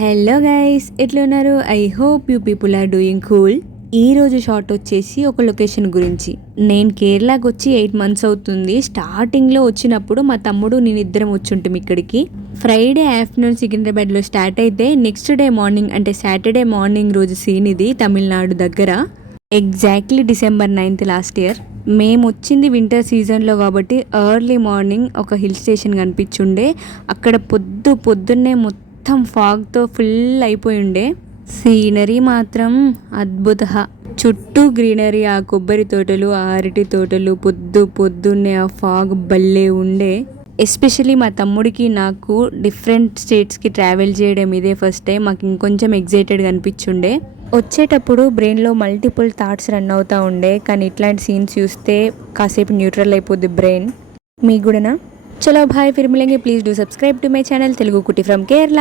Hello guys, ఎట్లా ఉన్నారు? I hope you people are doing cool. ఈ రోజు షార్ట్ వచ్చేసి ఒక లొకేషన్ గురించి. నేను కేరళకు వచ్చి 8 months అవుతుంది. స్టార్టింగ్లో వచ్చినప్పుడు మా తమ్ముడు నేను ఇద్దరం వచ్చుంటాం ఇక్కడికి. ఫ్రైడే ఆఫ్టర్నూన్ సికింద్రాబాద్లో స్టార్ట్ అయితే నెక్స్ట్ డే మార్నింగ్ అంటే సాటర్డే మార్నింగ్ రోజు సీన్ ఇది తమిళనాడు దగ్గర. Exactly December 9th last year. మేము వచ్చింది వింటర్ సీజన్లో కాబట్టి ఎర్లీ మార్నింగ్ ఒక హిల్ స్టేషన్ కనిపించుండే. అక్కడ పొద్దున్నే మొత్తం ఫాగ్తో ఫుల్ అయిపోయి ఉండే. సీనరీ మాత్రం అద్భుత. చుట్టూ గ్రీనరీ, ఆ కొబ్బరి తోటలు, ఆ అరటి తోటలు, పొద్దున్నే ఆ ఫాగ్ భలే ఉండే. ఎస్పెషలీ మా తమ్ముడికి నాకు డిఫరెంట్ స్టేట్స్కి ట్రావెల్ చేయడం ఇదే ఫస్ట్ టైం. మాకు ఇంకొంచెం ఎగ్జైటెడ్గా అనిపించుండే. వచ్చేటప్పుడు బ్రెయిన్లో మల్టిపుల్ థాట్స్ రన్ అవుతూ ఉండే, కానీ ఇట్లాంటి సీన్స్ చూస్తే కాసేపు న్యూట్రల్ అయిపోద్ది బ్రెయిన్. మీకు కూడానా? చలో భాయ్, ఫిర్ మిలేంగే. Please do subscribe to my channel Telugu కుట్టి ఫ్రమ్ కేరళ.